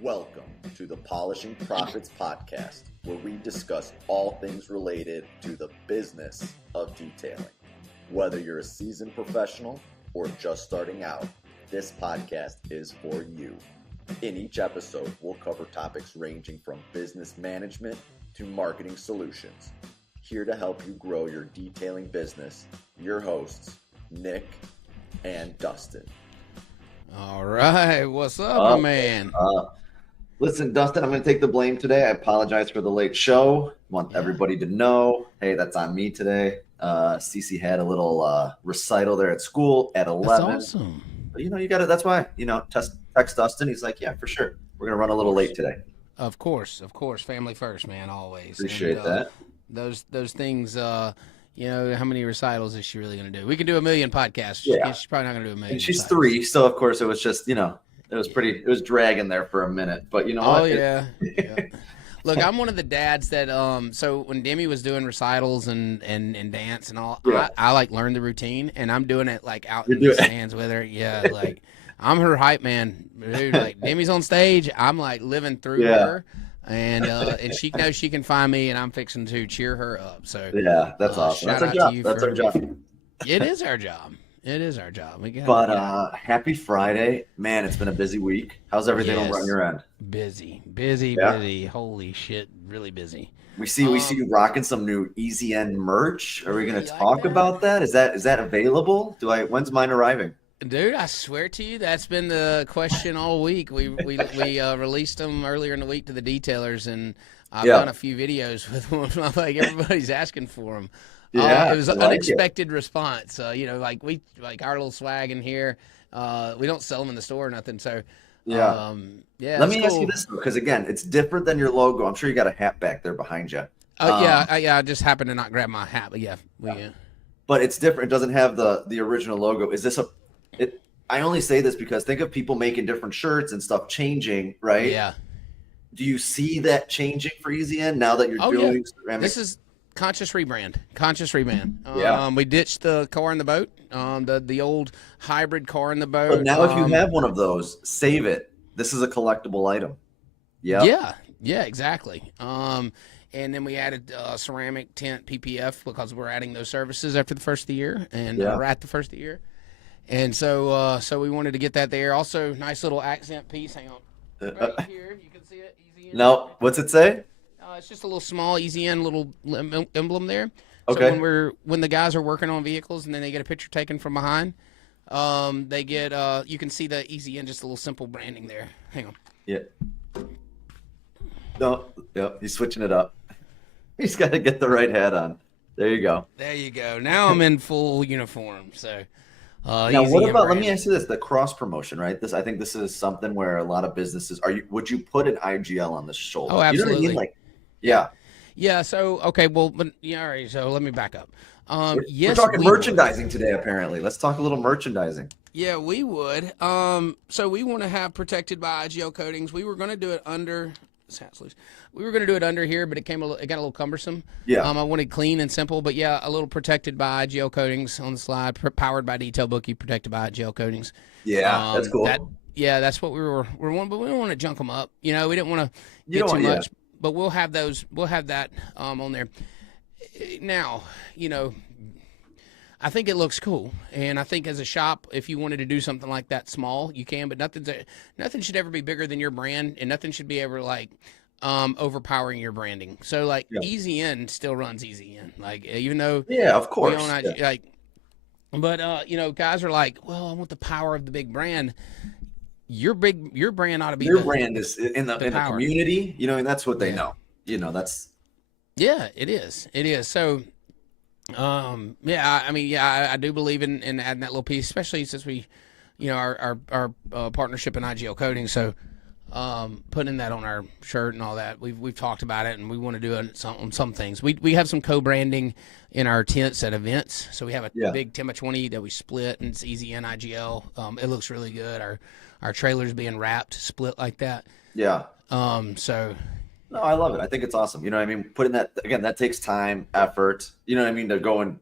Welcome to the Polishing Profits Podcast, where we discuss all things related to the business of detailing. Whether you're a seasoned professional or just starting out, this podcast is for you. In each episode, we'll cover topics ranging from business management to marketing solutions. Here to help you grow your detailing business, your hosts, Nick and Dustin. All right, what's up, my man? Listen, Dustin, I'm going to take the blame today. I apologize for the late show. Want everybody to know, hey, that's on me today. Cece had a little recital there at school at 11. That's awesome. But, you got to, that's why, text Dustin. He's like, yeah, for sure. We're going to run a little late today. Of course. Family first, man, always. Appreciate that. Those things, how many recitals is she really going to do? We can do a million podcasts. Yeah. She's probably not going to do a million. And she's recitals. 3, so of course it was just, it was dragging there for a minute. But you know what? Oh, yeah. Look, I'm one of the dads that so when Demi was doing recitals and dance and all, Yeah. I like learned the routine, and I'm doing it like out You're in the doing it. stands with her. Yeah, like I'm her hype man, dude. Like Demi's on stage, I'm like living through Yeah. her, and she knows she can find me, and I'm fixing to cheer her up. So Yeah, that's awesome. shout That's our out job. to you That's for- our job. it is our job. It is our job. We got But happy Friday. Man, it's been a busy week. How's everything over on Yes. your end? busy. Yeah. Holy shit, really busy. We see you rocking some new Easy End merch. Are we going to You like talk that? about that? Is that available? When's mine arriving? Dude, I swear to you, that's been the question all week. We released them earlier in the week to the detailers, and I've Yeah. done a few videos with them. Like everybody's asking for them. Yeah, It was I an like unexpected response. Like our little swag in here. We don't sell them in the store or nothing. So Yeah. yeah. Let it's me ask you cool. this, because again, it's different than your logo. I'm sure you got a hat back there behind you. I just happened to not grab my hat, but yeah, But it's different. It doesn't have the original logo. Is this I only say this because think of people making different shirts and stuff changing, right? yeah. Do you see that changing for Easy End now that you're Oh, yeah. doing ceramic? This is conscious rebrand. Yeah. We ditched the car in the boat, the old hybrid car in the boat. But now if you have one of those, save it. This is a collectible item. Yeah. Yeah, exactly. And then we added ceramic tent PPF because we're adding those services after the first of the year, and Yeah. we're at the first of the year. And so we wanted to get that there. Also, nice little accent piece. Hang on, right here, you can see it. Easy End. No, what's it say? It's just a little small Easy End little emblem there. Okay. So when the guys are working on vehicles and then they get a picture taken from behind, they get you can see the Easy End, just a little simple branding there. Hang on. Yeah. No, yep, he's switching it up. He's got to get the right hat on. There you go. There you go. Now I'm in full uniform. So Now, Easy what End about? Let me brand. ask you this: the cross promotion, right? I think this is something where a lot of businesses would you put an IGL on the shoulder? Oh, You know what I absolutely. mean? Like, yeah. Yeah. So okay. Well, but yeah. All right. So let me back up. Yes, We're talking we would. merchandising today. Apparently, let's talk a little merchandising. Yeah, we would. So we want to have protected by IGL coatings. We were going to do it under. This hat's loose. We were going to do it under here, but it got a little cumbersome. Yeah. I wanted clean and simple, but yeah, a little protected by IGL coatings on the slide, powered by Detail Bookie, protected by IGL coatings. Yeah, that's cool. That's what we were wanting, but we don't want to junk them up. We didn't want to You get don't too want- much, but we'll have those. We'll have that on there. Now, I think it looks cool, and I think as a shop, if you wanted to do something like that small, you can. But nothing should ever be bigger than your brand, and nothing should be ever like overpowering your branding. So like Yeah. Easy End still runs Easy End, like even though Yeah, of we course. own IG, Yeah. like, but guys are like, well, I want the power of the big brand. Your brand ought to be Your the- brand is in the power. community, and that's what they Yeah. know. That's Yeah, it is. It is. So, I do believe in adding that little piece, especially since we, our partnership in IGL Coating. So, putting that on our shirt and all that, we've talked about it, and we want to do it on some things. We have some co-branding in our tents at events. So we have a Yeah. big 10x20 that we split, and it's Easy End IGL. It looks really good. Our trailers being wrapped, split like that. yeah. So No, I love it. I think it's awesome. You know what I mean? Putting that, again, that takes time, effort, you know what I mean, to go and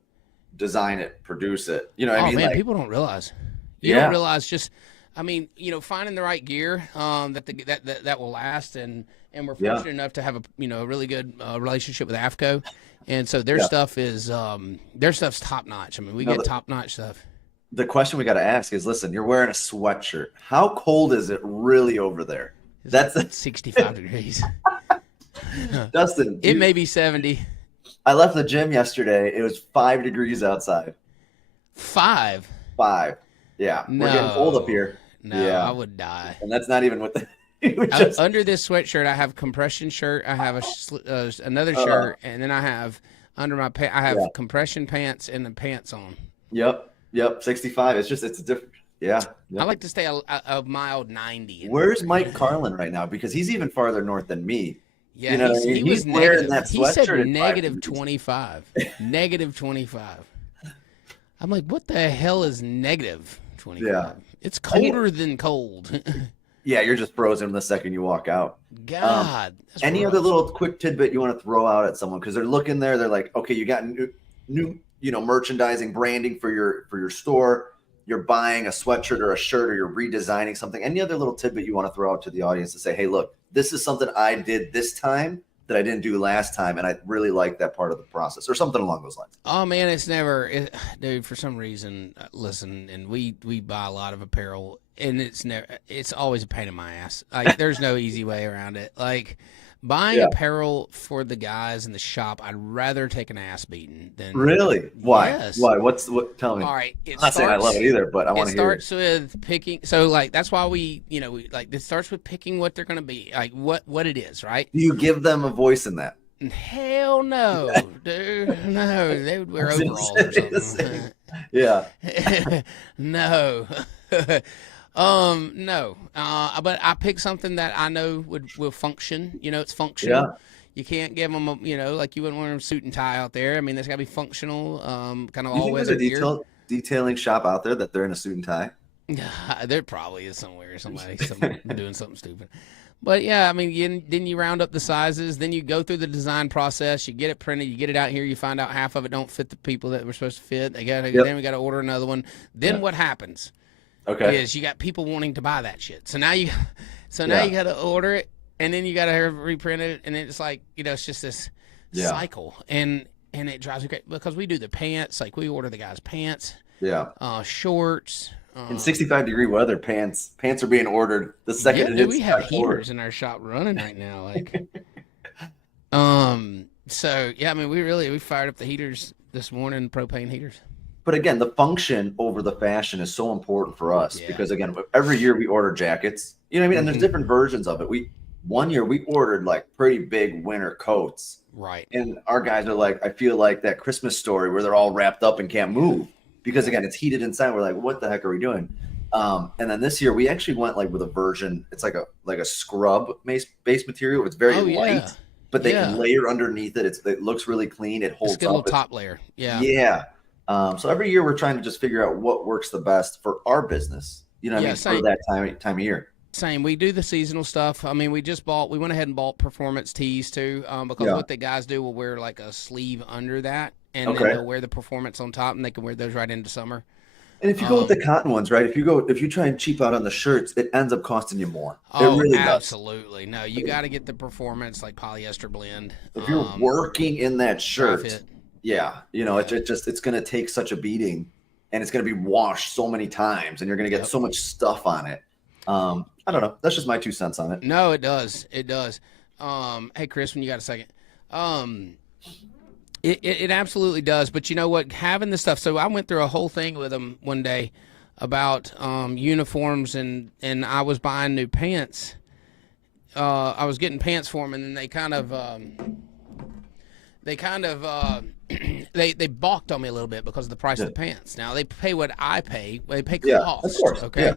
design it, produce it. You know what I mean? man, Like, people don't realize. You Yeah. don't realize just I mean, finding the right gear that will last, and we're Yeah. fortunate enough to have a really good relationship with AFCO, and so their Yeah. stuff is their stuff's top notch. I mean, we get top notch stuff. The question we got to ask is, listen, you're wearing a sweatshirt. How cold is it really over there? That's 65 degrees. Dustin. It may be 70. I left the gym yesterday. It was 5 degrees outside. 5. 5. Yeah. No. We're getting cold up here. No, Yeah. I would die. And that's not even what the Under this sweatshirt, I have a compression shirt. I have another shirt, and then I have under my I have compression pants and the pants on. Yep. 65. It's a different. Yeah. Yep. I like to stay a mild 90. Where's Mike Carlin right now? Because he's even farther north than me. Yeah, you know what I mean? he was wearing negative. that He said sweatshirt at negative 5 25. Negative 25. I'm like, what the hell is negative 25? Yeah. It's colder than cold. Yeah, you're just frozen the second you walk out. God. That's Any rough. other little quick tidbit you want to throw out at someone? Because they're looking there, they're like, okay, you got new merchandising, branding for your store. You're buying a sweatshirt or a shirt, or you're redesigning something. Any other little tidbit you want to throw out to the audience to say, hey, look, this is something I did this time that I didn't do last time, and I really like that part of the process, or something along those lines. Oh man, it's never, dude. For some reason, listen, and we buy a lot of apparel, and it's always a pain in my ass. Like, there's no easy way around it. Like, buying apparel for the guys in the shop, I'd rather take an ass beating than. Really? Why? Yes. Why? Tell me. All right. I'm not saying I love it either, but I want to hear it. It starts with picking. So, like, that's why we it starts with picking what they're going to be, like what it is, right? Do you give them a voice in that? Hell no, dude. No, they would wear overalls or something. Yeah. No. No. But I pick something that I know will function. It's functional. Yeah. You can't give them like you wouldn't wear a suit and tie out there. I mean, that's got to be functional. Kind of You all think there's weather a gear. detailing shop out there that they're in a suit and tie? There probably is somewhere somebody doing something stupid. But yeah, I mean, then you round up the sizes, then you go through the design process, you get it printed, you get it out here, you find out half of it don't fit the people that were supposed to fit. Then we got to order another one. Then what happens? Okay. Is you got people wanting to buy that shit. So now you got to order it, and then you got to reprint it, and it's like it's just this cycle, and it drives me crazy because we do the pants, like we order the guys' pants, shorts. In 65-degree weather, pants are being ordered the second it hits. We have heaters in our shop running right now. Like, so yeah, I mean, we fired up the heaters this morning, propane heaters. But again, the function over the fashion is so important for us because again, every year we order jackets. You know what I mean? And there's different versions of it. One year we ordered like pretty big winter coats. Right. And our guys are like, I feel like that Christmas Story where they're all wrapped up and can't move. Because again, it's heated inside. We're like, what the heck are we doing? And then this year we actually went like with a version. It's like a scrub base material. It's very light, but they can layer underneath it. It looks really clean. It holds up. It's a little top layer. Yeah. Yeah. So every year we're trying to just figure out what works the best for our business. You know what I mean? For that time of year. Same. We do the seasonal stuff. I mean, we went ahead and bought performance tees too, because what the guys do will wear like a sleeve under that. And then they'll wear the performance on top, and they can wear those right into summer. And if you go with the cotton ones, right? If you try and cheap out on the shirts, it ends up costing you more. It really absolutely. No, you got to get the performance, like polyester blend. If you're working in that shirt, it's going to take such a beating, and it's going to be washed so many times, and you're going to get so much stuff on it. I don't know. That's just my 2 cents on it. No, it does. It does. Hey, Chris, when you got a second. It absolutely does. But you know what? Having the stuff. So I went through a whole thing with them one day about uniforms, and I was buying new pants. I was getting pants for them, and then they kind of they balked on me a little bit because of the price of the pants. Now they pay what I pay. They pay cost. Of course. Okay. Yeah.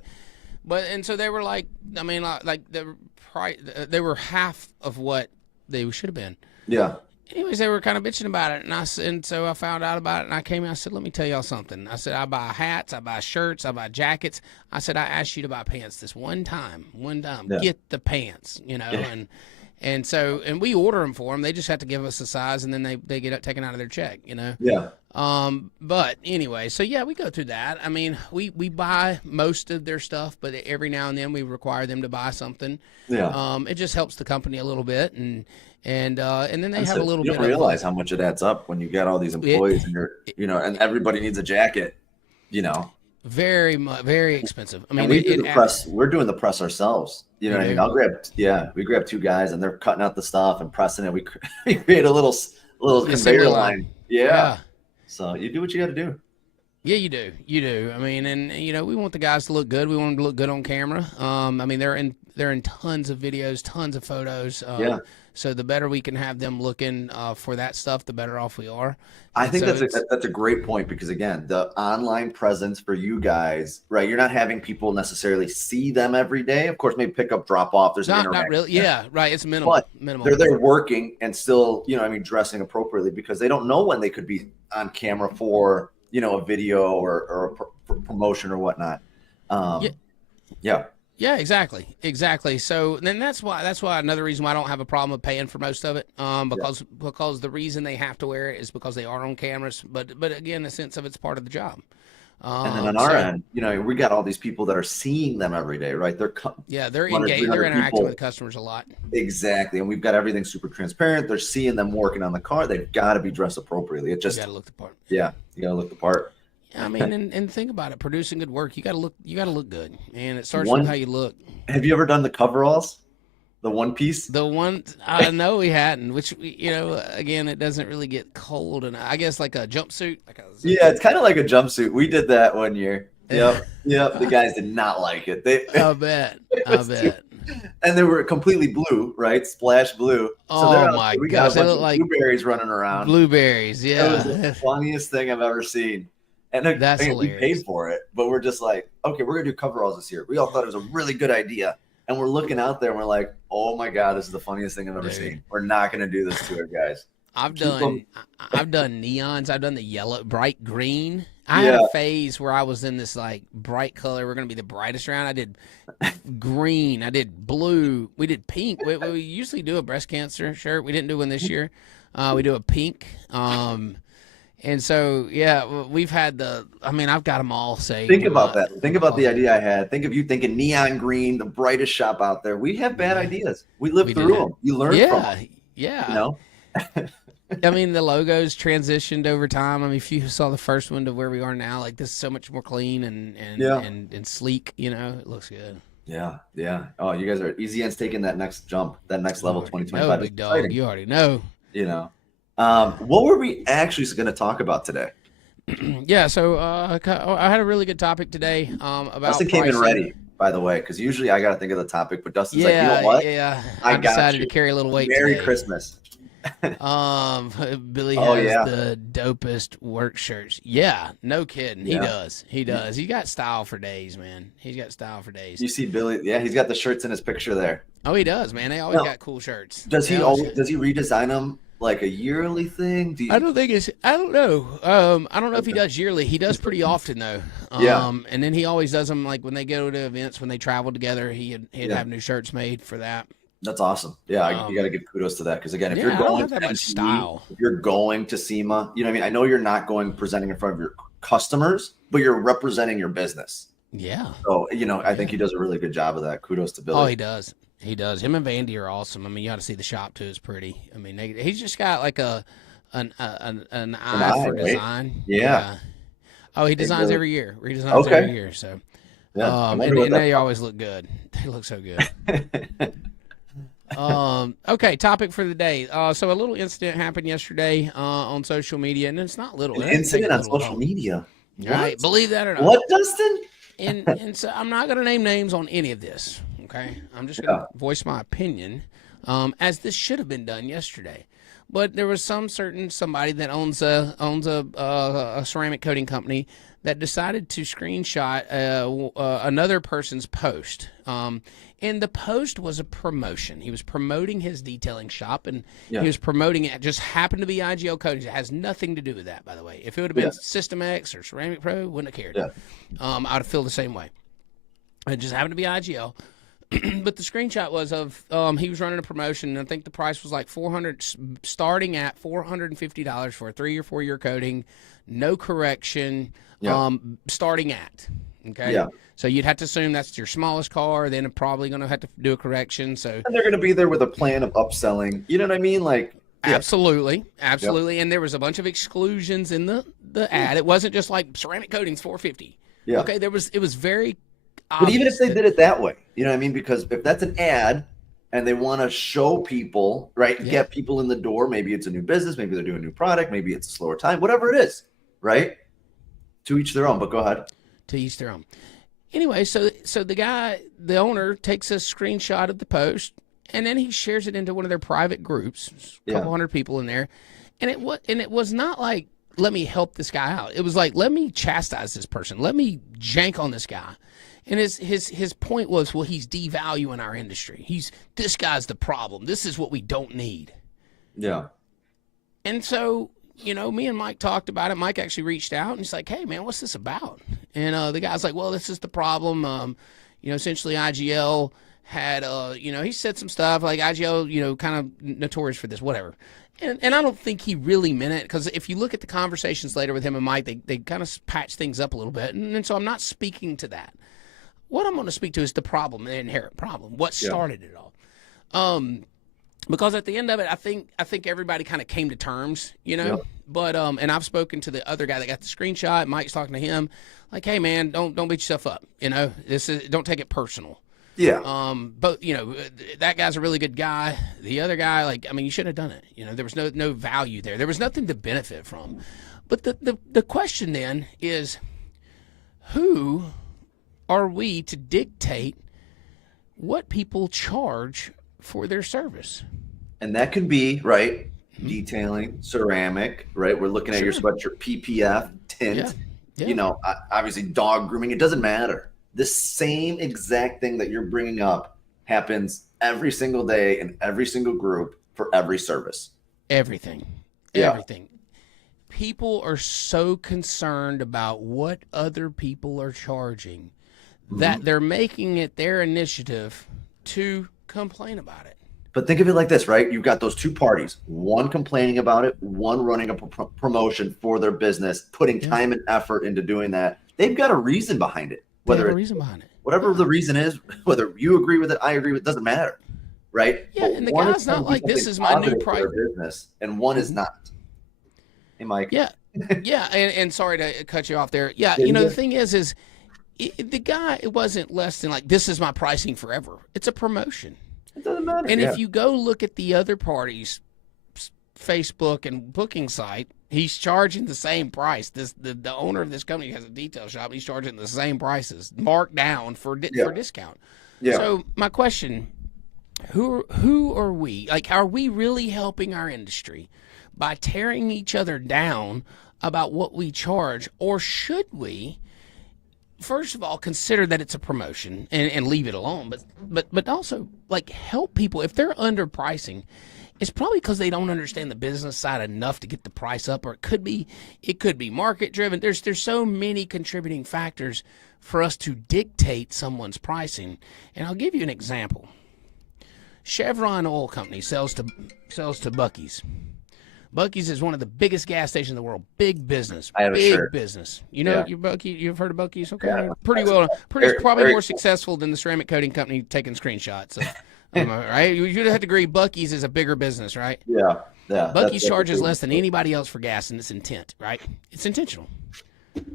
But and so they were like, I mean, like the price. They were half of what they should have been. Yeah. Anyways, they were kind of bitching about it, and so I found out about it, and I came in. I said, "Let me tell y'all something." I said, "I buy hats, I buy shirts, I buy jackets." I said, "I asked you to buy pants this one time. Yeah. Get the pants, and And we order them for them. They just have to give us a size, and then they get it taken out of their check, you know? Yeah. But anyway, so yeah, we go through that. I mean, we buy most of their stuff, but every now and then we require them to buy something. Yeah. It just helps the company a little bit, and then they have a little you bit don't realize how much it adds up when you get all these employees and you're, you know, and everybody needs a jacket, you know. very expensive. I mean, and we do the press. We're doing the press ourselves. You know what I mean? We grab two guys and they're cutting out the stuff and pressing it. We create a little conveyor line. Yeah. So you do what you got to do. Yeah, you do. I mean, and you know, we want the guys to look good. We want them to look good on camera. I mean, they're in tons of videos, tons of photos. Yeah. So the better we can have them looking for that stuff, the better off we are. I think that's a great point, because again, the online presence for you guys, right? You're not having people necessarily see them every day. Of course, maybe pick up, drop off. There's not really. Yeah, right. It's minimal. But they're there working and still, you know, I mean, dressing appropriately, because they don't know when they could be on camera for, you know, a video or a promotion or whatnot. Yeah. Yeah, exactly. So then that's why another reason why I don't have a problem with paying for most of it. Because the reason they have to wear it is because they are on cameras. But again, the sense of it's part of the job. And then on our end, you know, we got all these people that are seeing them every day, right? They're engaged. They're interacting with the customers a lot. Exactly, and we've got everything super transparent. They're seeing them working on the car. They've got to be dressed appropriately. You got to look the part. Yeah, you got to look the part. I mean, and think about it. Producing good work, you got to look good, and it starts with how you look. Have you ever done the coveralls, the one piece? The one I know we hadn't. Which, you know, again, it doesn't really get cold, and I guess like a jumpsuit. Yeah, it's kind of like a jumpsuit. We did that one year. Yep. The guys did not like it. I bet. And they were completely blue, right? Splash blue. So my gosh, they look like blueberries running around. Blueberries, yeah. That was the funniest thing I've ever seen. And that's hilarious. We paid for it, but we're just like, okay, we're gonna do coveralls this year. We all thought it was a really good idea, and we're looking out there and we're like, oh my god, this is the funniest thing I've ever seen. We're not gonna do this to our guys. I've done neons. I've done the yellow, bright green. I had a phase where I was in this like bright color. We're gonna be the brightest round. I did green. I did blue. We did pink. We usually do a breast cancer shirt. We didn't do one this year. We do a pink. And so, yeah, we've had I've got them all saved. Think about that. Think about the idea I had. Think of you thinking neon green, the brightest shop out there. We have bad ideas. We live through them. You learn from them. Yeah. You know? I mean, the logo's transitioned over time. I mean, if you saw the first one to where we are now, like this is so much more clean and sleek, you know, it looks good. Yeah. Oh, you guys are EZN's taking that next jump, that next level, 2025. Big dog. You already know. You know. What were we actually going to talk about today? Yeah, so I had a really good topic today about Dustin came in ready, by the way, because usually I got to think of the topic, but Dustin's like, you know what? Yeah, I decided to carry a little weight Merry today. Christmas. Billy has the dopest work shirts. Yeah, no kidding. He does. He got style for days, man. He's got style for days. You see Billy? Yeah, he's got the shirts in his picture there. Oh, he does, man. They always got cool shirts. Does he redesign them? Like a yearly thing? I don't know. I don't know if he does yearly. He does pretty often though. And then he always does them like when they go to events, when they travel together, he'd have new shirts made for that. That's awesome. Yeah, you got to give kudos to that, because again, if you're going to much style, if you're going to SEMA, you know what I mean? I know you're not presenting in front of your customers, but you're representing your business. Yeah. So, you know, I think he does a really good job of that. Kudos to Billy. Oh, he does. He does. Him and Vandy are awesome. I mean, you got to see the shop too. It's pretty. I mean, he's just got like an eye for design. Yeah. Oh, he designs every year. Redesigns every year. So, and they always look good. They look so good. Okay. Topic for the day. So a little incident happened yesterday on social media, and it's not little. An incident on social media. Right. Believe that or not. What, Dustin? And so I'm not going to name names on any of this. Okay, I'm just going to voice my opinion, as this should have been done yesterday. But there was somebody that owns a ceramic coating company that decided to screenshot another person's post. And the post was a promotion. He was promoting his detailing shop, and he was promoting it. It just happened to be IGL Coatings. It has nothing to do with that, by the way. If it would have been System X or Ceramic Pro, wouldn't have cared. I would have felt the same way. It just happened to be IGL. but the screenshot was of he was running a promotion, and I think the price was like starting at $450 for a 3 or 4 year coating, no correction, starting at. Okay. Yeah. So you'd have to assume that's your smallest car, then probably going to have to do a correction. So and they're going to be there with a plan of upselling. You know what I mean? Like, absolutely. And there was a bunch of exclusions in the ad. It wasn't just like ceramic coatings $450. Yeah. Okay. It was very but obvious. even if they did it that way, you know what I mean? Because if that's an ad and they want to show people, right, get people in the door, maybe it's a new business, maybe they're doing a new product, maybe it's a slower time, whatever it is, right? To each their own. But go ahead. To each their own. Anyway, so the owner takes a screenshot of the post, and then he shares it into one of their private groups, a couple hundred people in there, and it was not like, let me help this guy out. It was like, let me chastise this person, let me jank on this guy. And his point was, well, he's devaluing our industry. This guy's the problem. This is what we don't need. Yeah. And so, me and Mike talked about it. Mike actually reached out and he's like, hey, man, what's this about? And the guy's like, well, this is the problem. Essentially IGL had, he said some stuff like IGL, kind of notorious for this, whatever. And I don't think he really meant it, because if you look at the conversations later with him and Mike, they kind of patch things up a little bit. And so I'm not speaking to that. What I'm going to speak to is the problem, the inherent problem, what started it all. Because at the end of it, I think everybody kind of came to terms, But and I've spoken to the other guy that got the screenshot. Mike's talking to him, like, "Hey, man, don't beat yourself up. Don't take it personal." Yeah. But that guy's a really good guy. The other guy, you should have done it. There was no value there. There was nothing to benefit from. But the question then is, who are we to dictate what people charge for their service? And that could be, right, detailing, ceramic, right? We're looking at your sweatshirt, PPF, tint, obviously dog grooming. It doesn't matter. This same exact thing that you're bringing up happens every single day in every single group for every service. Everything. People are so concerned about what other people are charging that they're making it their initiative to complain about it. But think of it like this, right? You've got those two parties, one complaining about it, one running a promotion for their business, putting time and effort into doing that. They've got a reason behind it. Whatever the reason is, whether you agree with it, I agree with it, doesn't matter, right? Yeah, and the guy's not like, this is my new price business, and one is not. Hey, Mike. Yeah, and sorry to cut you off there. Yeah, the thing is the guy, it wasn't less than like, this is my pricing forever. It's a promotion. It doesn't matter. And if you go look at the other parties' Facebook and booking site, he's charging the same price. The owner of this company has a detail shop. He's charging the same prices, marked down for discount. Yeah. So my question, who are we? Like, are we really helping our industry by tearing each other down about what we charge, or should we, first of all, consider that it's a promotion and leave it alone, but also help people if they're underpricing? It's probably because they don't understand the business side enough to get the price up, or it could be market driven. There's so many contributing factors for us to dictate someone's pricing. And I'll give you an example. Chevron Oil Company sells to Buc-ee's. Buc-ee's is one of the biggest gas stations in the world. Big business. I have a shirt. Business. Your Buc-ee, you've heard of Buc-ee's? Okay. Yeah. Probably more successful than the ceramic coating company taking screenshots. Right? You'd have to agree Buc-ee's is a bigger business, right? Yeah. Buc-ee's charges less than anybody else for gas, and it's intent, right? It's intentional.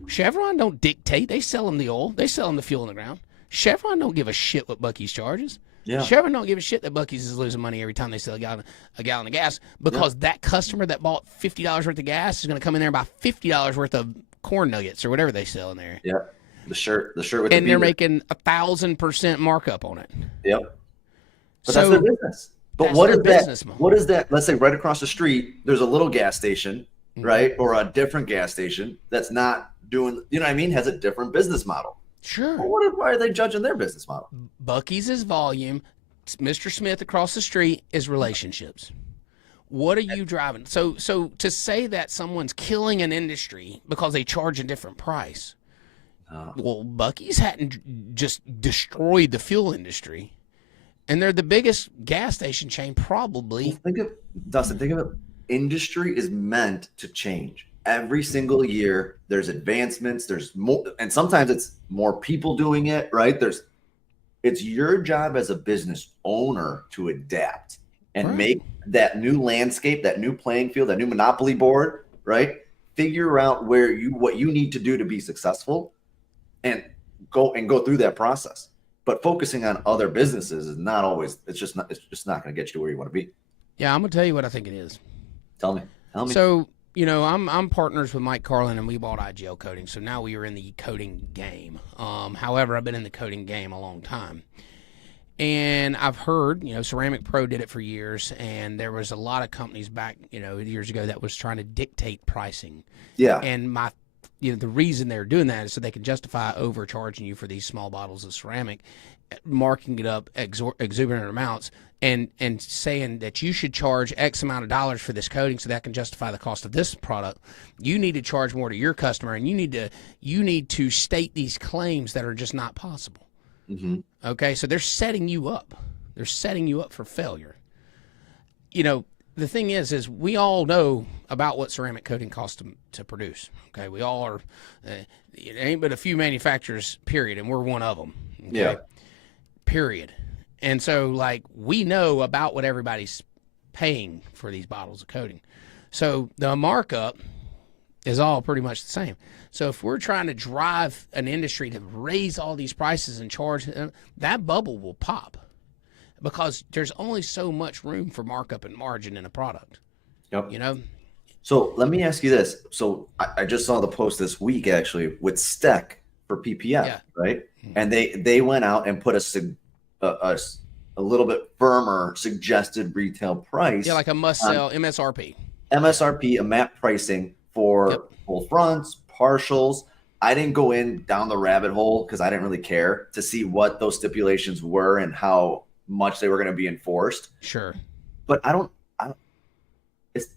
Chevron don't dictate. They sell them the oil. They sell them the fuel in the ground. Chevron don't give a shit what Buc-ee's charges. Yeah. Chevron don't give a shit that Buc-ee's is losing money every time they sell a gallon of gas, because that customer that bought $50 worth of gas is going to come in there and buy $50 worth of corn nuggets or whatever they sell in there. Yeah. The shirt with and they're making 1,000% markup on it. Yep. But that's their business. But what is that? Let's say right across the street, there's a little gas station, right? Or a different gas station that's not doing, has a different business model. Sure. Well, why are they judging their business model? Buc-ee's is volume. Mr. Smith across the street is relationships. What are you driving? So to say that someone's killing an industry because they charge a different price, well, Buc-ee's hadn't just destroyed the fuel industry. And they're the biggest gas station chain probably. Dustin, think of it. Industry is meant to change. Every single year, there's advancements, there's more, and sometimes it's more people doing it, right? It's your job as a business owner to adapt and make that new landscape, that new playing field, that new monopoly board, right? Figure out what you need to do to be successful and go through that process. But focusing on other businesses is not always, it's just not going to get you to where you want to be. Yeah, I'm going to tell you what I think it is. Tell me. So, I'm partners with Mike Carlin, and we bought IGL Coating. So now we are in the coating game. However, I've been in the coating game a long time. And I've heard, Ceramic Pro did it for years, and there was a lot of companies back, years ago that was trying to dictate pricing. Yeah. And the reason they're doing that is so they can justify overcharging you for these small bottles of ceramic, marking it up exuberant amounts, and saying that you should charge X amount of dollars for this coating so that can justify the cost of this product. You need to charge more to your customer, and you need to state these claims that are just not possible. Mm-hmm. Okay, so they're setting you up. They're setting you up for failure. The thing is we all know about what ceramic coating costs to produce. Okay, we all are. It ain't but a few manufacturers, period, and we're one of them. Okay? Yeah. Period. And so, we know about what everybody's paying for these bottles of coating. So the markup is all pretty much the same. So if we're trying to drive an industry to raise all these prices and charge, that bubble will pop because there's only so much room for markup and margin in a product. Yep. You know? So let me ask you this. So I just saw the post this week actually with Steck for PPF, right? And they went out and put a little bit firmer suggested retail price. Yeah, like a must sell MSRP. MSRP, a MAP pricing for full fronts, partials. I didn't go down the rabbit hole because I didn't really care to see what those stipulations were and how much they were going to be enforced. Sure. But I don't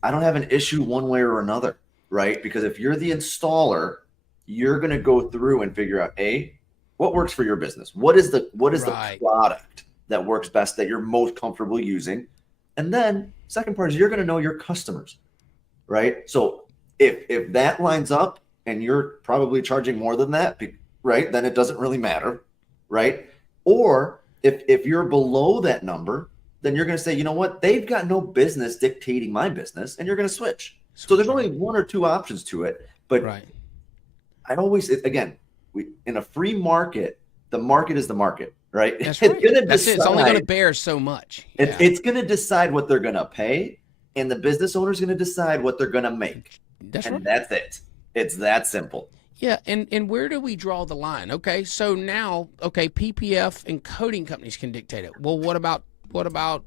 have an issue one way or another, right? Because if you're the installer, you're going to go through and figure out what works for your business. What is the product that works best that you're most comfortable using? And then second part is you're going to know your customers, right? So if that lines up and you're probably charging more than that, right, then it doesn't really matter, right? Or if you're below that number, then you're going to say, you know what, they've got no business dictating my business, and you're going to switch. So there's only one or two options to it. But I always, again, in a free market, the market is the market, right? That's right. It's only going to bear so much. Yeah. It's going to decide what they're going to pay, and the business owner is going to decide what they're going to make. That's it. It's that simple. Yeah, and where do we draw the line? Okay, so now, PPF and coating companies can dictate it. Well, what about polymer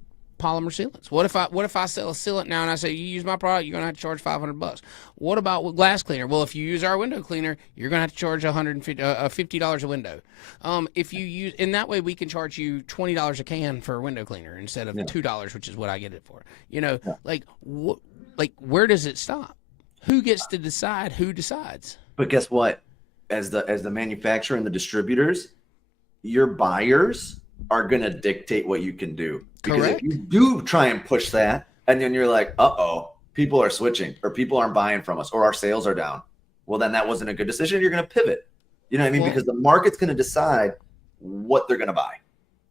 sealants? What if I sell a sealant now and I say, you use my product, you're gonna have to charge $500? What about with glass cleaner? Well, if you use our window cleaner, you're gonna have to charge $50 a window. If you use, in that way, we can charge you $20 a can for a window cleaner instead of $2, which is what I get it for. Where does it stop? Who gets to decide? Who decides? But guess what? As the manufacturer and the distributors, your buyers are going to dictate what you can do. Because if you do try and push that, and then you're like, people are switching, or people aren't buying from us, or our sales are down, well, then that wasn't a good decision. You're going to pivot. You know what I mean? Because the market's going to decide what they're going to buy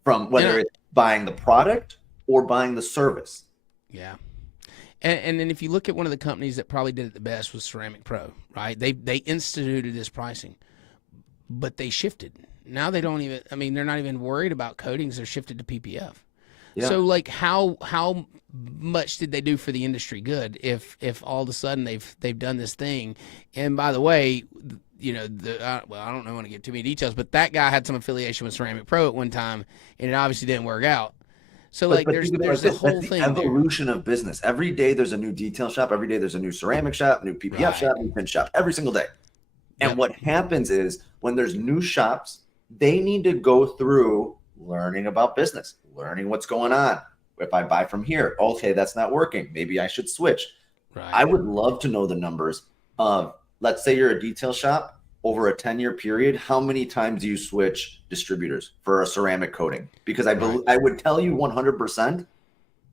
from, whether it's buying the product or buying the service. Yeah. And then if you look at one of the companies that probably did it the best was Ceramic Pro, right? They instituted this pricing, but they shifted. Now they don't even, they're not even worried about coatings. They're shifted to PPF. Yeah. So how much did they do for the industry good if all of a sudden they've done this thing? And by the way, I don't want to get too many details, but that guy had some affiliation with Ceramic Pro at one time, and it obviously didn't work out. So there's the whole thing. Evolution of business. Every day there's a new detail shop. Every day there's a new ceramic shop, new PPF shop, new pin shop. Every single day. And what happens is when there's new shops, they need to go through learning about business, learning what's going on. If I buy from here, okay, that's not working. Maybe I should switch. Right. I would love to know the numbers of, let's say you're a detail shop over a 10-year period, how many times do you switch distributors for a ceramic coating? Because I would tell you 100%,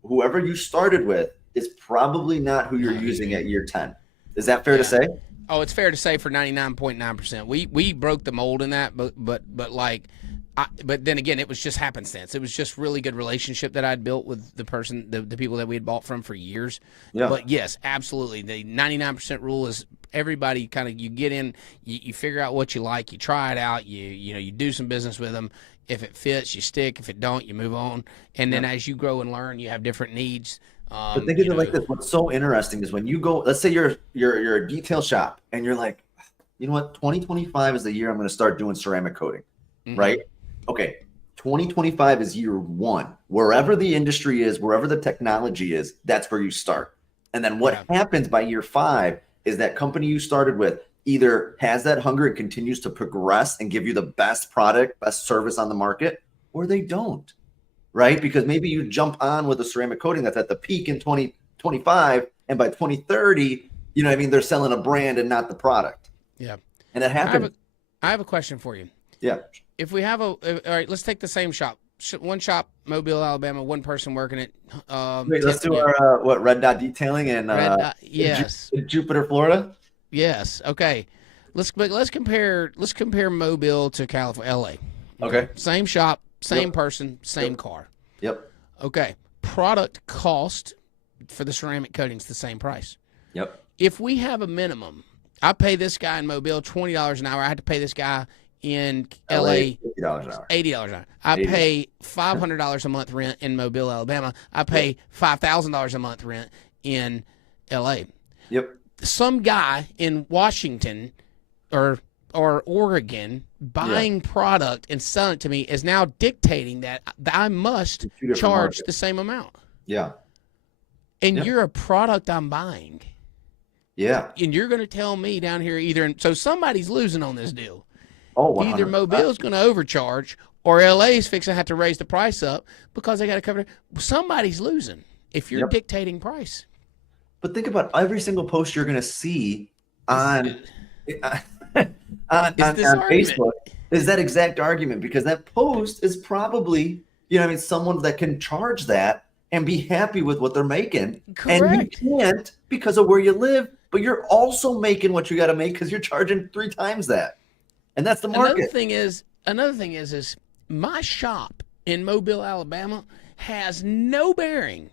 whoever you started with is probably not who you're using at year 10. Is that fair to say? Oh, it's fair to say for 99.9%. We broke the mold in that, but then again, it was just happenstance. It was just really good relationship that I'd built with the person, the people that we had bought from for years. Yeah. But yes, absolutely. The 99% rule is everybody kind of, you get in, you figure out what you like, you try it out, you do some business with them. If it fits, you stick. If it don't, you move on. And then as you grow and learn, you have different needs. But think of it like this. What's so interesting is when you go, let's say you're a detail shop and you're like, you know what, 2025 is the year I'm going to start doing ceramic coating, right? Okay, 2025 is year 1. Wherever the industry is, wherever the technology is, that's where you start. And then what happens by year 5 is that company you started with either has that hunger and continues to progress and give you the best product, best service on the market, or they don't. Right? Because maybe you jump on with a ceramic coating that's at the peak in 2025, and by 2030, you know what I mean, they're selling a brand and not the product. Yeah. And it happens. I have a question for you. Yeah. If we have all right, let's take the same shop. One shop, Mobile, Alabama, one person working it. Wait, let's do our Red Dot Detailing in yes. Jupiter, Florida. Yes. Okay. Let's compare Mobile to California, LA. Okay. Same shop, same person, same car. Yep. Okay. Product cost for the ceramic coating's the same price. Yep. If we have a minimum, I pay this guy in Mobile $20 an hour. I had to pay this guy in LA $80 an hour. $80 an hour. I pay $500 a month rent in Mobile, Alabama. I pay $5,000 a month rent in LA. Yep. Some guy in Washington or Oregon buying product and selling it to me is now dictating that I must charge the same amount. Yeah. And you're a product I'm buying. Yeah. And you're going to tell me down here so somebody's losing on this deal. Oh, 100%. Either Mobile's going to overcharge or LA's fixing to have to raise the price up because they got to cover it. Somebody's losing if you're dictating price. But think about every single post you're going to see on Facebook is that exact argument, because that post is probably, someone that can charge that and be happy with what they're making. Correct. And you can't because of where you live, but you're also making what you got to make because you're charging 3 times that. And that's the market. Another thing is my shop in Mobile, Alabama has no bearing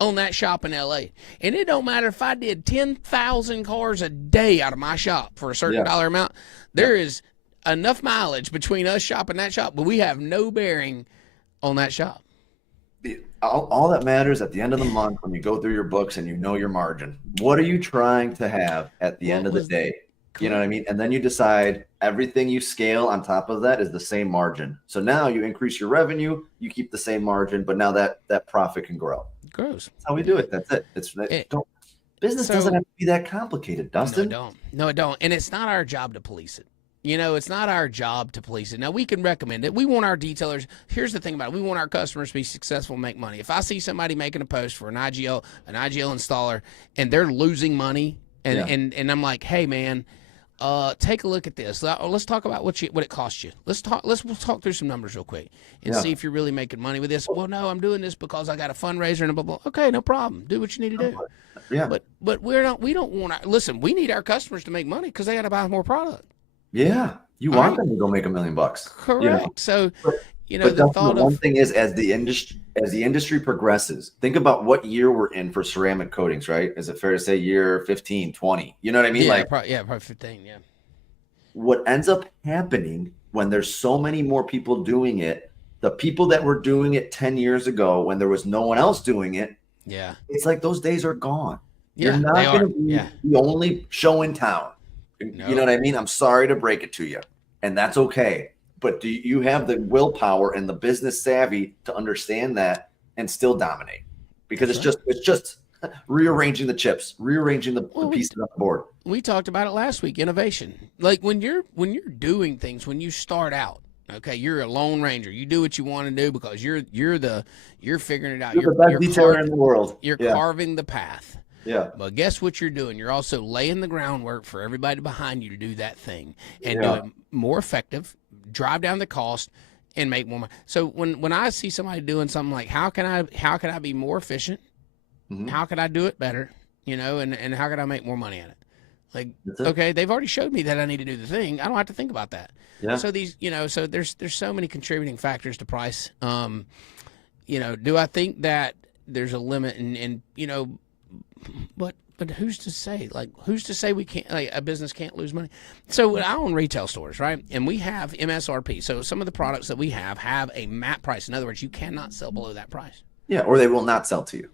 on that shop in LA. And it don't matter if I did 10,000 cars a day out of my shop for a certain dollar amount. There is enough mileage between us shop and that shop, but we have no bearing on that shop. All that matters at the end of the month when you go through your books and you know your margin. What are you trying to have at the end of the day? You know what I mean? And then you decide everything you scale on top of that is the same margin. So now you increase your revenue, you keep the same margin, but now that profit can grow. It grows. That's how we do it. That's it. Business doesn't have to be that complicated, Dustin. No, it don't. And it's not our job to police it. It's not our job to police it. Now, we can recommend it. We want our detailers. Here's the thing about it. We want our customers to be successful and make money. If I see somebody making a post for an IGL installer, and they're losing money, and I'm like, hey, man, take a look at this. Let's talk about what it costs you. We'll talk through some numbers real quick and see if you're really making money with this. Well, no, I'm doing this because I got a fundraiser and blah, blah, blah. Okay, no problem. Do what you need to do. Yeah. But we don't want to listen. We need our customers to make money because they got to buy more product. Yeah. You want them to go make $1 million. Correct. So, but the thought one thing is, as the industry progresses, think about what year we're in for ceramic coatings, right? Is it fair to say year 15, 20? You know what I mean? Yeah, probably 15. Yeah. What ends up happening when there's so many more people doing it, the people that were doing it 10 years ago when there was no one else doing it, it's like those days are gone. Yeah, You're not going to be the only show in town. No. You know what I mean? I'm sorry to break it to you, and that's okay. But do you have the willpower and the business savvy to understand that and still dominate? Because it's just rearranging the chips, rearranging the pieces on the board. We talked about it last week. Innovation, like when you're doing things, when you start out, okay, you're a lone ranger. You do what you want to do because you're figuring it out. You're the best detailer in the world. You're carving the path. Yeah. But guess what you're doing? You're also laying the groundwork for everybody behind you to do that thing and do Yeah. it more effective, drive down the cost, and make more money. So when I see somebody doing something like how can I be more efficient? Mhm. How can I do it better? And how can I make more money at it? Like, That's it. okay, they've already showed me that I need to do the thing. I don't have to think about that. Yeah. So so there's so many contributing factors to price. Do I think that there's a limit and but who's to say? Like, who's to say we can't, like, a business can't lose money? So I own retail stores, right? And we have MSRP. So some of the products that we have a MAP price. In other words, you cannot sell below that price. Yeah. Or they will not sell to you.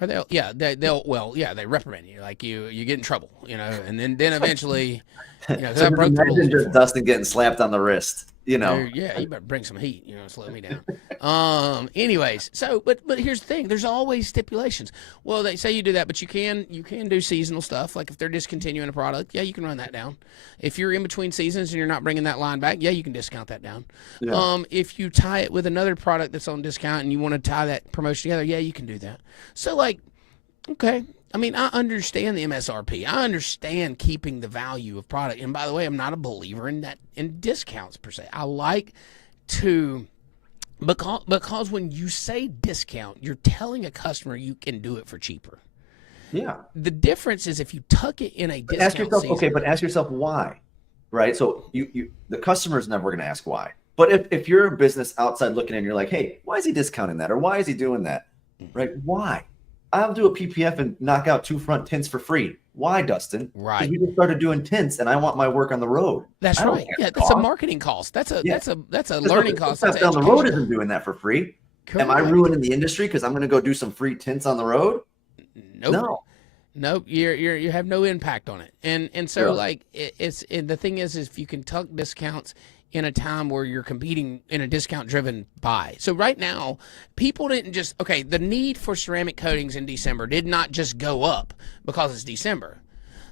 Or they reprimand you, like you get in trouble, and then eventually, So I broke the rules imagine just before. Dustin getting slapped on the wrist. Yeah, you better bring some heat, slow me down. Anyways, but here's the thing: there's always stipulations. Well, they say you do that, but you can do seasonal stuff. Like if they're discontinuing a product, yeah, you can run that down. If you're in between seasons and you're not bringing that line back, yeah, you can discount that down. Yeah. If you tie it with another product that's on discount and you want to tie that promotion together, yeah, you can do that. So okay. I mean, I understand the MSRP. I understand keeping the value of product. And by the way, I'm not a believer in discounts per se. I like to, because when you say discount, you're telling a customer you can do it for cheaper. Yeah. The difference is if you tuck it in a discount Ask yourself, season. okay, but ask yourself why, right? So the customer's never going to ask why. But if you're a business outside looking in, you're like, hey, why is he discounting that? Or why is he doing that? Right? Why? I'll do a PPF and knock out 2 front tints for free. Why, Dustin? Right. Because we just started doing tints, and I want my work on the road. That's I don't right. care Yeah, the that's a cost. marketing cost. That's a Just learning like cost. the That's stuff an down the road education. isn't doing that for free. Correct. Am I ruining the industry because I'm going to go do some free tints on the road? Nope. Nope. You have no impact on it. And so like the thing is if you can tuck discounts in a time where you're competing in a discount driven buy. So right now, people didn't just, the need for ceramic coatings in December did not just go up because it's December.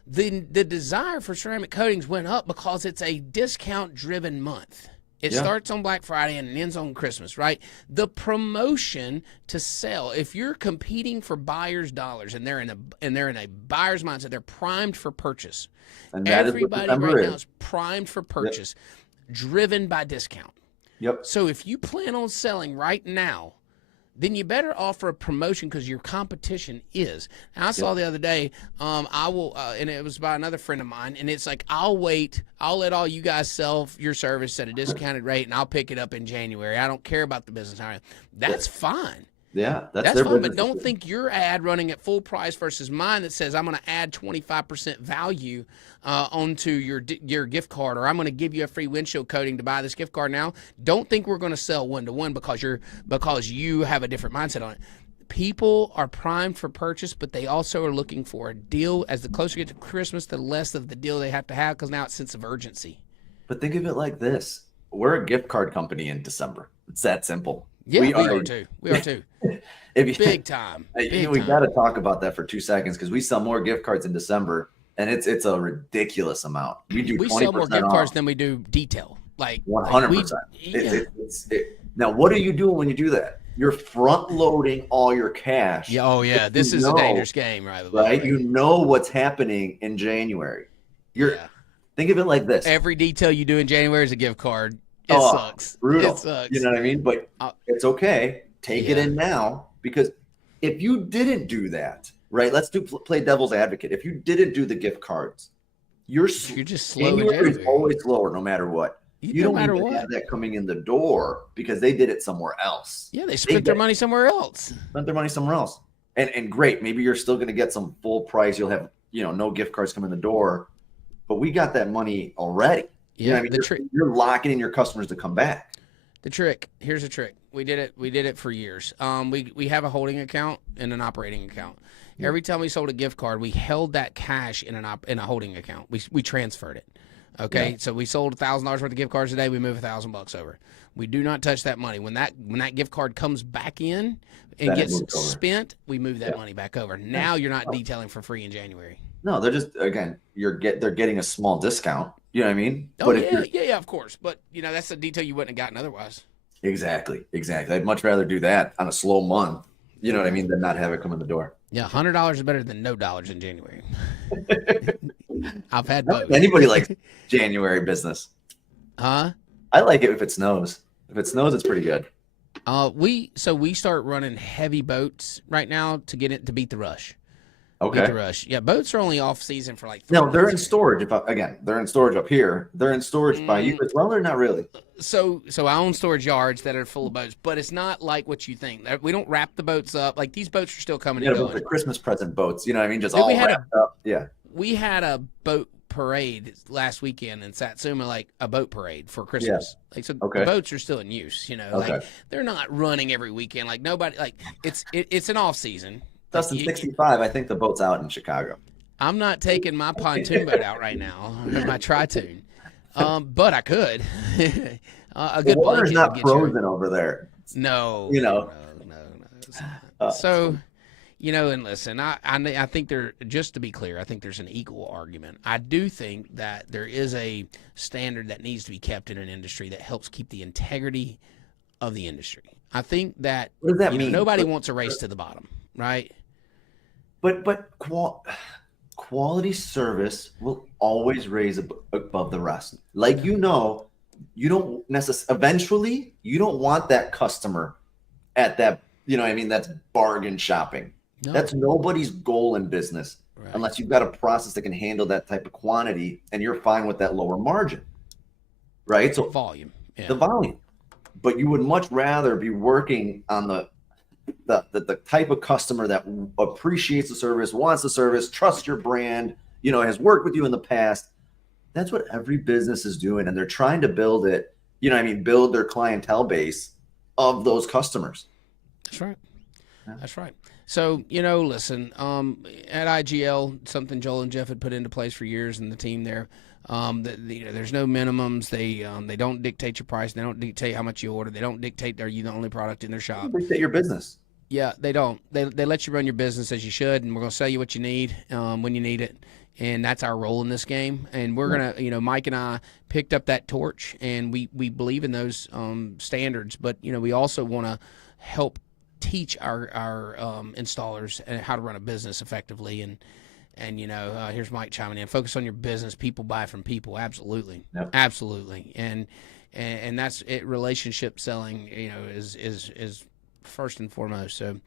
The desire for ceramic coatings went up because it's a discount driven month. It starts on Black Friday and it ends on Christmas, right? The promotion to sell, if you're competing for buyers' dollars and they're in a buyer's mindset, they're primed for purchase. And that Everybody is what right December now is primed for purchase, driven by discount. Yep. So if you plan on selling right now, then you better offer a promotion because your competition is. And I saw the other day, I will, and it was by another friend of mine, and it's like, I'll let all you guys sell your service at a discounted rate, and I'll pick it up in January. I don't care about the business. That's fine. Yeah, That's their fine, but business don't decision. think your ad running at full price versus mine that says I'm going to add 25% value onto your gift card, or I'm going to give you a free windshield coating to buy this gift card now. Don't think we're going to sell one-to-one because you have a different mindset on it. People are primed for purchase, but they also are looking for a deal. As the closer you get to Christmas, the less of the deal they have to have because now it's a sense of urgency. But think of it like this. We're a gift card company in December. It's that simple. Yeah, we are too. We are too. Big time. We got to talk about that for 2 seconds because we sell more gift cards in December, and it's a ridiculous amount. We sell more gift off. cards than we do detail. Like 100%. Now, what are you doing when you do that? You're front loading all your cash. Yeah, oh yeah, this is a dangerous game, right? Right? You know what's happening in January. Think of it like this. Every detail you do in January is a gift card. It sucks. Brutal. It sucks. You know what I mean? But it's okay. Take it in now, because if you didn't do that, right? Let's play devil's advocate. If you didn't do the gift cards, you're just slow. January is always slower, no matter what. You don't matter even what. have that coming in the door because they did it somewhere else. Yeah, they spent their money somewhere else. Spent their money somewhere else. And great, maybe you're still going to get some full price. You'll have, no gift cards come in the door, but we got that money already. Yeah, I mean, you're locking in your customers to come back. The trick. Here's a trick. We did it for years. We have a holding account and an operating account. Yeah. Every time we sold a gift card, we held that cash in a holding account. We transferred it. Okay, so we sold $1,000 worth of gift cards today. We move $1,000 over. We do not touch that money. When that gift card comes back in and gets spent, we move that money back over. Now you're not detailing for free in January. No, they're just, again, they're getting a small discount. You know what I mean? Oh, yeah, of course. But that's a detail you wouldn't have gotten otherwise. Exactly. I'd much rather do that on a slow month. You know what I mean, than not have it come in the door. Yeah, $100 is better than no dollars in January. I've had both. Anybody likes January business. Huh? I like it if it snows. If it snows, it's pretty good. We start running heavy boats right now to beat the rush. Okay. Beat the rush. Yeah, boats are only off season for like 3 No, they're in months. storage. They're in storage up here. They're in storage by you as well. They're not really. So I own storage yards that are full of boats, but it's not like what you think. We don't wrap the boats up. Like these boats are still coming and going. The Christmas present boats. You know what I mean? Just Dude, all wrapped up. Yeah. We had a boat parade last weekend in Satsuma, like a boat parade for Christmas. Yeah. Like so, the boats are still in use. You know, like they're not running every weekend. Like nobody. Like it's an off season. Dustin, 65. I think the boat's out in Chicago. I'm not taking my pontoon boat out right now, or my tri-toon, but I could. A good water's blanket not would get frozen over there. No, you know. No. So, you know, and listen, I think just to be clear, I think there's an equal argument. I do think that there is a standard that needs to be kept in an industry that helps keep the integrity of the industry. I think that, what does that mean? Nobody wants a race to the bottom, right? But quality service will always raise above the rest. Like, you don't necessarily, eventually, you don't want that customer at that, that's bargain shopping. No. That's nobody's goal in business, right, unless you've got a process that can handle that type of quantity and you're fine with that lower margin, right? So volume, the volume. But you would much rather be working on the type of customer that appreciates the service, wants the service, trusts your brand, has worked with you in the past. That's what every business is doing. And they're trying to build it, build their clientele base of those customers. That's right. Yeah. That's right. So, listen, at IGL, something Joel and Jeff had put into place for years and the team there, there's no minimums. They don't dictate your price. They don't dictate how much you order. They don't dictate are you the only product in their shop. They dictate your business. Yeah, they don't. They let you run your business as you should, and we're going to sell you what you need when you need it. And that's our role in this game. And we're going to, Mike and I picked up that torch, and we believe in those standards. But, we also want to help teach our installers how to run a business effectively. And here's Mike chiming in. Focus on your business. People buy from people. Absolutely. Yep. Absolutely. And that's it. Relationship selling, is first and foremost. So,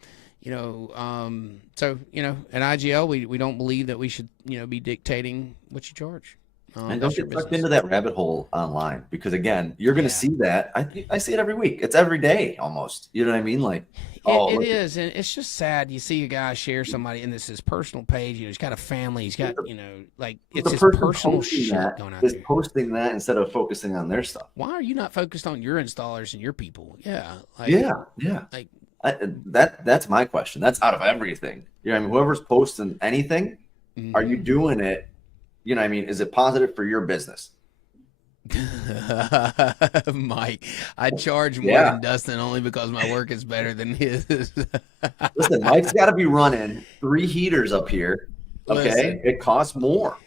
at IGL, we don't believe that we should, be dictating what you charge. And don't get sucked into that rabbit hole online, because again, you're going to see that. I see it every week. It's every day almost. You know what I mean? Like, it is, and it's just sad. You see a guy share somebody, and this is his personal page. He's got a family. He's got, it's his personal shit going out there. Posting that instead of focusing on their stuff. Why are you not focused on your installers and your people? Yeah. Like, that's my question. That's out of everything. Whoever's posting anything, are you doing it? Is it positive for your business? Mike, I charge more than Dustin only because my work is better than his. Listen, Mike's got to be running 3 heaters up here. Okay, listen, it costs more.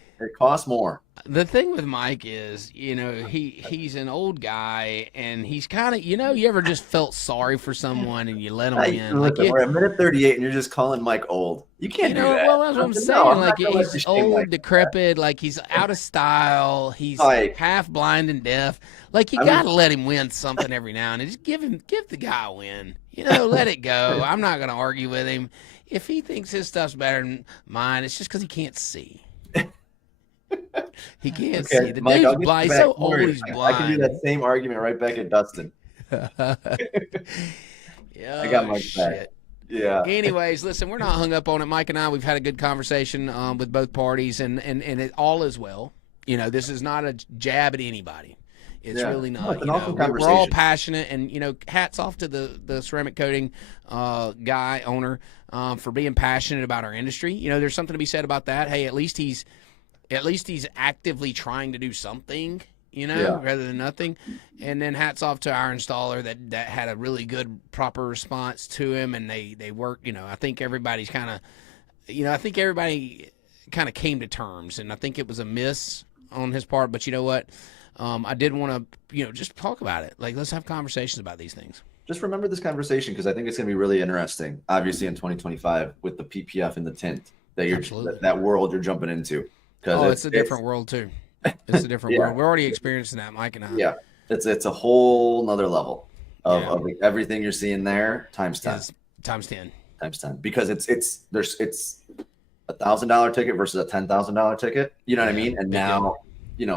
The thing with Mike is, he's an old guy, and he's kind of, you ever just felt sorry for someone and you let him in? Listen, we're at minute 38, and you're just calling Mike old. You can't do that. Well, that's what I'm saying. He's old, decrepit, he's out of style. He's half blind and deaf. You got to let him win something every now and then. Just give the guy a win. Let it go. I'm not going to argue with him. If he thinks his stuff's better than mine, it's just because he can't see. He can't see. The Mike, dude's blind. He's so old, he's blind. I can do that same argument right back at Dustin. I got Mike back. Yeah. Anyways, listen, we're not hung up on it. Mike and I, we've had a good conversation with both parties, and it all is well. This is not a jab at anybody. It's really not. It's an awesome conversation. We're all passionate, and hats off to the ceramic coating owner for being passionate about our industry. There's something to be said about that. Hey, at least he's actively trying to do something, rather than nothing. And then hats off to our installer that had a really good, proper response to him, and they work. I think everybody's kind of, everybody kind of came to terms, and I think it was a miss on his part. But you know what? I did want to, just talk about it. Let's have conversations about these things. just remember this conversation because I think it's going to be really interesting. Obviously, in 2025 with the PPF and the tint that world you're jumping into. Oh, it's a different world too. It's a different world. We're already experiencing that, Mike and I. Yeah, it's a whole nother level of everything you're seeing there times 10. Times 10. Times 10 because it's $1,000 ticket versus a $10,000 ticket. You know what I mean? And now,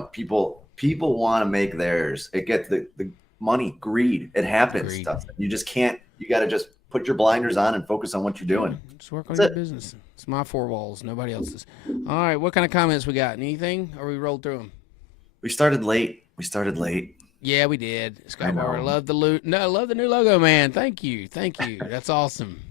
people want to make theirs. It gets the money, greed. It happens. You just can't. You got to just put your blinders on and focus on what you're doing. Just work on your business. It's my four walls, nobody else's. All right, what kind of comments we got? Anything, or we rolled through them? We started late. Yeah, we did. Scott Barber, love the loot. No, love the new logo, man. Thank you. That's awesome.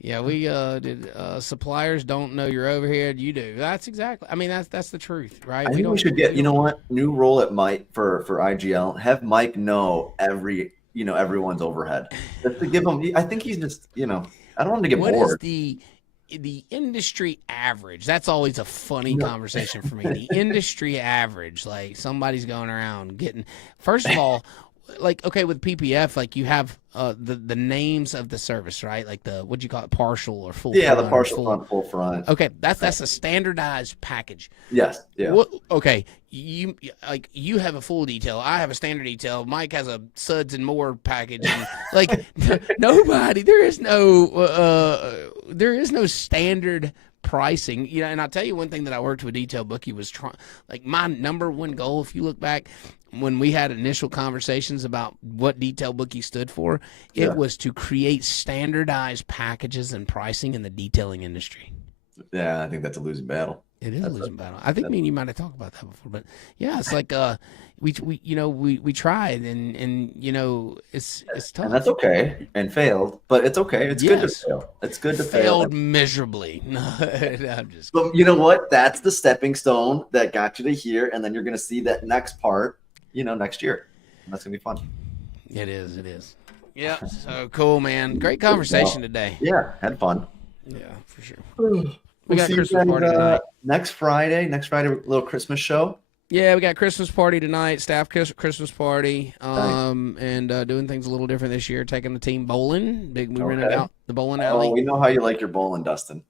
Yeah, we did. Suppliers don't know you're overhead. You do. That's exactly. I mean, that's the truth, right? I think we should get. You know what? New role at Mike for IGL. Have Mike know everyone's overhead. Just to give him. I think he's just. I don't want him to get bored. What is the industry average? That's always a funny conversation for me. The industry average, like somebody's going around getting. First of all. Like, okay, with PPF, like you have the names of the service, right? Like what'd you call it, partial or full? Yeah, the partial front, full front. Okay, that's a standardized package. Yes. Yeah. Okay, you have a full detail. I have a standard detail. Mike has a suds and more package. And, like nobody, there is no standard pricing, and I'll tell you one thing that I worked with Detail Bookie was my number one goal. If you look back when we had initial conversations about what Detail Bookie stood for, it was to create standardized packages and pricing in the detailing industry. Yeah, I think that's a losing battle. It is a losing battle. I think me and you might have talked about that before, but yeah, it's like we tried and it's tough. And that's okay. And failed, but it's okay. It's good to fail. It's good to fail. Failed miserably. No, I'm just. But you know what? That's the stepping stone that got you to here, and then you're going to see that next part, next year. And that's going to be fun. It is. Yeah. So cool, man. Great conversation today. Yeah, had fun. Yeah, for sure. We got Christmas party tonight. Next Friday, little Christmas show. Yeah, we got Christmas party tonight, staff Christmas party, and doing things a little different this year. Taking the team bowling. We rented out the bowling alley. Oh, we know how you like your bowling, Dustin.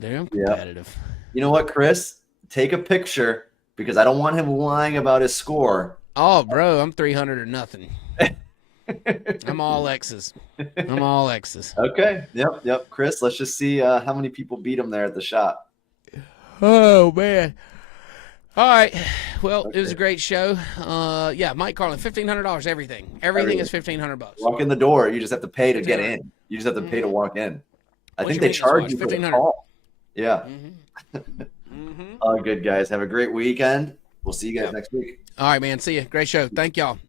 Dude, I'm competitive. Yep. You know what, Chris? Take a picture because I don't want him lying about his score. Oh, bro, I'm 300 or nothing. I'm all X's. Okay. Yep. Chris, let's just see how many people beat him there at the shop. Oh, man. All right. Well, It was a great show. Mike Carlin, $1,500, everything. Everything is $1,500. Walk in the door. You just have to pay to get in. You just have to pay to walk in. I think they charge you for the call. Yeah. All good, guys. Have a great weekend. We'll see you guys next week. All right, man. See you. Great show. Thank y'all.